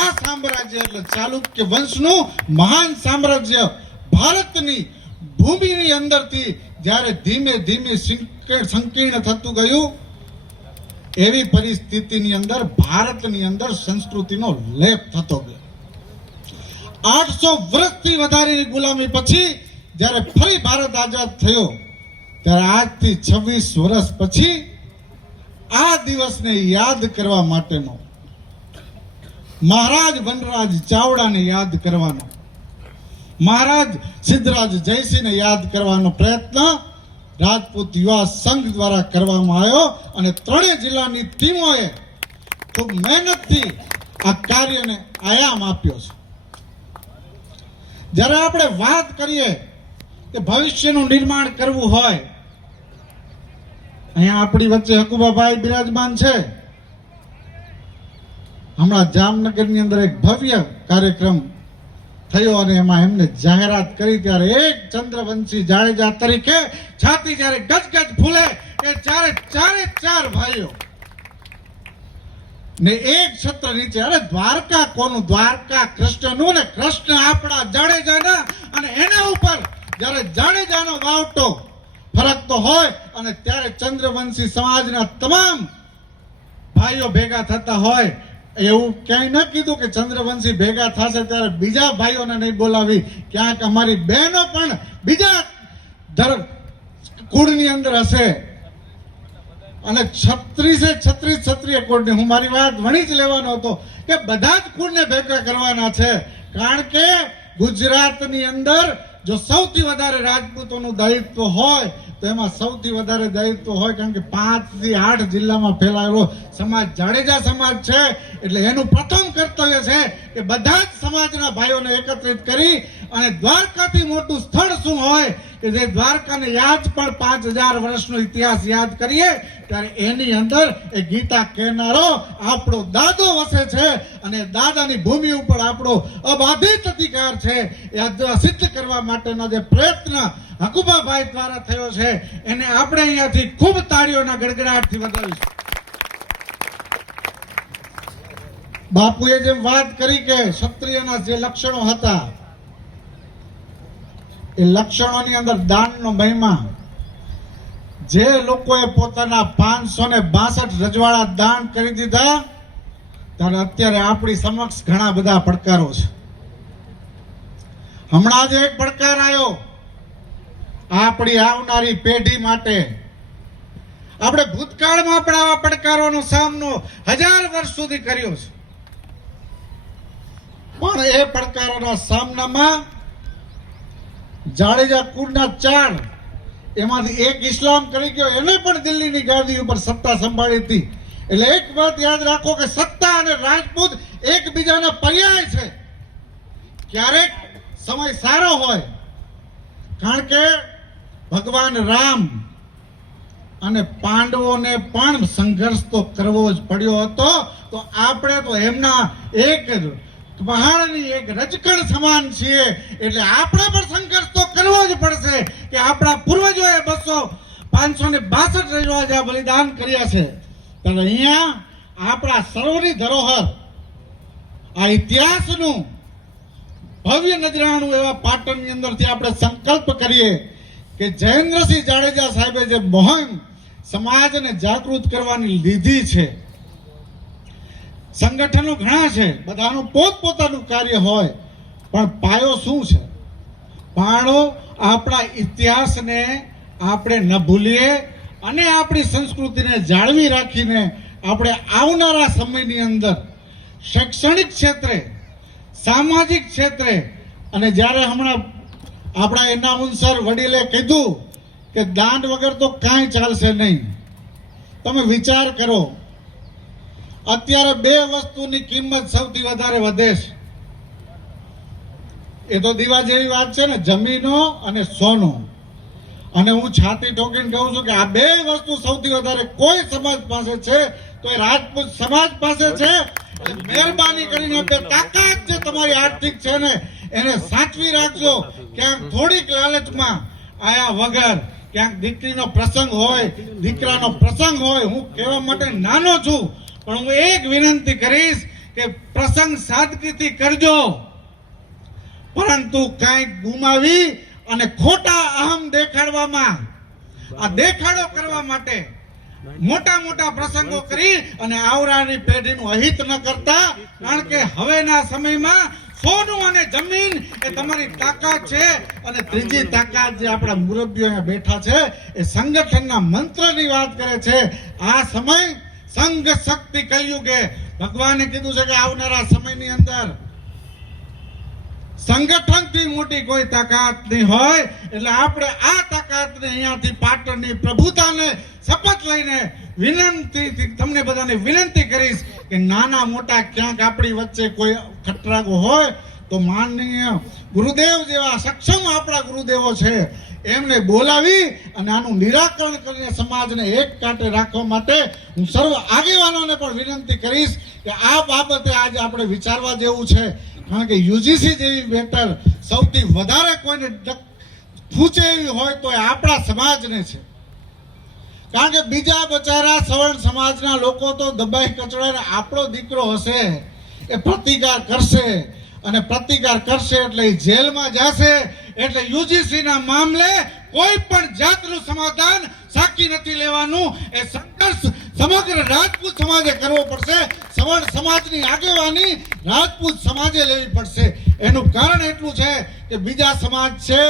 આ સામ્રાજ્ય એટલે ચાલુક્ય વંશનું મહાન સામ્રાજ્ય ભારતની ભૂમિની અંદરથી જ્યારે ધીમે ધીમે સંકીર્ણ થતું ગયું, એવી પરિસ્થિતિની અંદર ભારતની અંદર સંસ્કૃતિનો લેપ થતો ગયો. 800 વર્ષથી વધારેની ગુલામી પછી જ્યારે ફરી ભારત આઝાદ થયો, ત્યારે આજથી 26 વર્ષ પછી આ દિવસને યાદ કરવા માટેનો, મહારાજ વનરાજ ચાવડાને યાદ કરવાનો, મહારાજ સિદ્ધરાજ જયસિંહને યાદ કરવાનો પ્રયત્ન રાજપૂત યુવા સંઘ દ્વારા કરવામાં આવ્યો અને ત્રણેય જિલ્લાની ટીમોએ ખૂબ મહેનતથી આ કાર્યને આયામ આપ્યો છે. જ્યારે આપણે વાત કરીએ કે ભવિષ્યનું નિર્માણ કરવું હોય, અહીંયા આપણી વચ્ચે હકુબાભાઈ બિરાજમાન છે. હમણાં જામનગરની અંદર એક ભવ્ય કાર્યક્રમ થયો અને એમાં એમને જાહેરાત કરી ત્યારે એક ચંદ્રવંશી જાડેજા તરીકે છાતી જ્યારે ગજગજ ફૂલે કે ચાર ભાઈઓ ને એક છત્ર નીચે, અરે દ્વારકા કોનું? દ્વારકા કૃષ્ણનું ને કૃષ્ણ આપણા જાડેજાના. અને એના ઉપર જ્યારે જાડેજાનો વાવટો ફરકતો હોય અને ત્યારે ચંદ્રવંશી સમાજના તમામ ભાઈઓ ભેગા થતા હોય, એવું ક્યાંય ન કીધું કે ચંદ્રવંશી ભેગા થશે ત્યારે બીજા ભાઈઓને નહીં બોલાવી. ક્યાંક અમારી બહેનો પણ બીજા કુળની અંદર હશે અને 36 ક્ષત્રિય કુળની, હું મારી વાત વણી જ લેવાનો હતો કે બધા જ કુળને ભેગા કરવાના છે. કારણ કે ગુજરાતની અંદર જો સૌથી વધારે રાજપૂતોનું દાયિત્વ હોય તો એમાં સૌથી વધારે દાયિત્વ હોય, કારણ કે 5 થી 8 જિલ્લામાં ફેલાયેલો સમાજ જાડેજા સમાજ છે. એટલે એનું પ્રથમ કર્તવ્ય છે કે બધા જ સમાજના ભાઈઓને એકત્રિત કરી અને દ્વારકાથી મોટું સ્થળ શું હોય કે જે દ્વારકાને યાદ પણ 5000 વર્ષનો ઇતિહાસ યાદ કરીએ ત્યારે એની અંદર એ ગીતા કહેનારો આપણો દાદો વસે છે અને દાદાની ભૂમિ ઉપર આપણો અબાધિત અધિકાર છે. એ સિદ્ધ કરવા માટેનો જે પ્રયત્ન હકુબાભાઈ દ્વારા થયો છે એને આપણે અહીંયાથી ખૂબ તાળીઓના ગડગડાટથી વધાવીશું. બાપુએ જેમ વાત કરી કે ક્ષત્રિયના જે લક્ષણો હતા, એ લક્ષણોની અંદર દાનનો મહિમા, જે લોકોએ પોતાના 562 રજવાડા દાન કરી દીધા, ત્યારે અત્યારે આપણી સમક્ષ ઘણા બધા પડકારો છે. હમણાં જ એક પડકાર આવ્યો આપણી આવનારી પેઢી માટે. આપણે ભૂતકાળમાં પણ આવા પડકારોનો સામનો 1000 વર્ષ સુધી કર્યો છે, પણ એ પડકારોના સામનામાં જાડેજા કુળના 4 એમાંથી એક ઇસ્લામ કરી ગયો, એને પણ દિલ્હીની ગાદી ઉપર સત્તા સંભાળી હતી. એટલે એક વાત યાદ રાખો કે સત્તા અને રાજપૂત એકબીજાના પર્યાય છે. ક્યારેક સમય સારો હોય, કારણ કે ભગવાન રામ અને પાંડવોને પણ સંઘર્ષ તો કરવો જ પડ્યો હતો. તો આપણે તો એમના એક પહાડની એક રજકણ સમાન છીએ, એટલે આપણે પણ સંઘર્ષ તો કરવો જ પડશે કે આપણા પૂર્વજોએ 562 રજવાડા બલિદાન કર્યા છે. ત્યારે અહીંયા આપણા સર્વની ધરોહર, આ ઇતિહાસનું ભવ્ય નજરાણું એવા પાટણની અંદરથી આપણે સંકલ્પ કરીએ કે જયેન્દ્રસિંહ જાડેજા સાહેબે જે મોહન સમાજને જાગૃત કરવાની લીધી છે. સંગઠનો ઘણા છે, બધાનું પોતપોતાનું કાર્ય હોય, પણ પાયો શું છે? પાયો આપણા ઇતિહાસને આપણે ન ભૂલીએ અને આપણી સંસ્કૃતિને જાળવી રાખીને આપણે આવનારા સમયની અંદર શૈક્ષણિક ક્ષેત્રે, સામાજિક ક્ષેત્રે, અને જ્યારે હમણાં આપણા એનાઉન્સર વડીલે કીધું કે દાન વગર તો કાંઈ ચાલશે નહીં. તમે વિચાર કરો, અત્યારે 2 વસ્તુની કિંમત સૌથી વધારે વધે છે. એ તો દીવા જેવી વાત છે ને, જમીનો અને સોનું. અને હું છાતી ઠોકીને કહું છું કે આ 2 વસ્તુ સૌથી વધારે કોઈ સમાજ પાસે છે તો એ રાજપૂત સમાજ પાસે છે. મહેરબાની કરીને બે તાકાત જે તમારી આર્થિક છે ને એને સાચવી રાખજો. ક્યાંક થોડીક લાલચમાં આયા વગર, ક્યાંક દીકરીનો પ્રસંગ હોય, દીકરાનો પ્રસંગ હોય, હું કહેવા માટે નાનો છું, પણ હું એક વિનંતી કરીશ કે પ્રસંગ સાદગીથી કરજો, પરંતુ કાંઈક ગુમાવી અને ખોટા અહમ દેખાડવામાં, આ દેખાડો કરવા માટે મોટા મોટા પ્રસંગો કરી અને આવનારી પેઢીનું અહિત ન કરતા, કારણ કે હવેના સમયમાં સોનું અને જમીન એ તમારી તાકાત છે. અને ત્રીજી તાકાત જે આપણા મુરબ્બીઓ અહીંયા બેઠા છે એ સંગઠનના મંત્રની વાત કરે છે. આ સમય સંઘ શક્તિ કલયુગે, ભગવાને કીધું છે કે આવનારા સમયની અંદર સંગઠનથી મોટી કોઈ તાકાત નહીં હોય. એટલે આપણે આ તાકાતને અહીંયાથી પાટણની પ્રભુતાને શપથ લઈને વિનંતી, તમને બધાને વિનંતી કરીશ કે નાના મોટા ક્યાંક આપણી વચ્ચે કોઈ ખટરાગો હોય તો માનનીય ગુરુદેવ જેવા સક્ષમ આપણા ગુરુદેવો છે એમને બોલાવી અને આનું નિરાકરણ કરીને સમાજને એક કાંઠે રાખવા માટે હું સર્વ આગેવાનોને પણ વિનંતી કરીશ કે આ બાબતે આજે આપણે વિચારવા જેવું છે. કારણ કે યુજીસી જેવી બેટર સૌથી વધારે કોઈને ખૂંચે એવી હોય તો એ આપણા સમાજને છે. કારણ કે બીજા બચારા સવર્ણ સમાજના લોકો તો દબાઈ કચડાને આપણો દીકરો હશે એ પ્રતિકાર કરશે, અને પ્રતિકાર કરશે એટલે એ જેલમાં જશે. એટલે યુજીસી ના મામલે કોઈ પણ જાતનું સમાધાન સાકી નથી લેવાનું. એ સંઘર્ષ સમગ્ર રાજપૂત સમાજે કરવો પડશે. સવર્ણ સમાજની આગેવાની રાજપૂત સમાજે લેવી પડશે. એનું કારણ એટલું છે કે બીજા સમાજ છે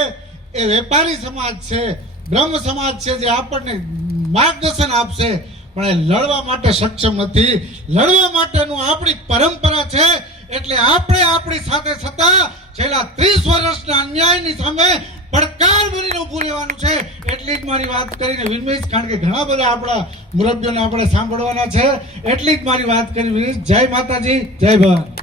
એ વેપારી સમાજ છે, બ્રહ્મ સમાજ છે જે આપણને માર્ગદર્શન આપશે, પણ એ લડવા માટે સક્ષમ નથી. લડવા માટેનું આપણી પરંપરા છે. એટલે આપણે આપણી સાથે છતાં છેલ્લા 30 વર્ષના અન્યાયની સામે પડકાર બનીને ઊભું રહેવાનું છે. એટલી જ મારી વાત કરીને વિનમીશ, કારણ કે ઘણા બધા આપણા મુરબ્બીઓને આપણે સાંભળવાના છે. એટલી જ મારી વાત કરીને વિનમીશ. જય માતાજી, જય ભવાની.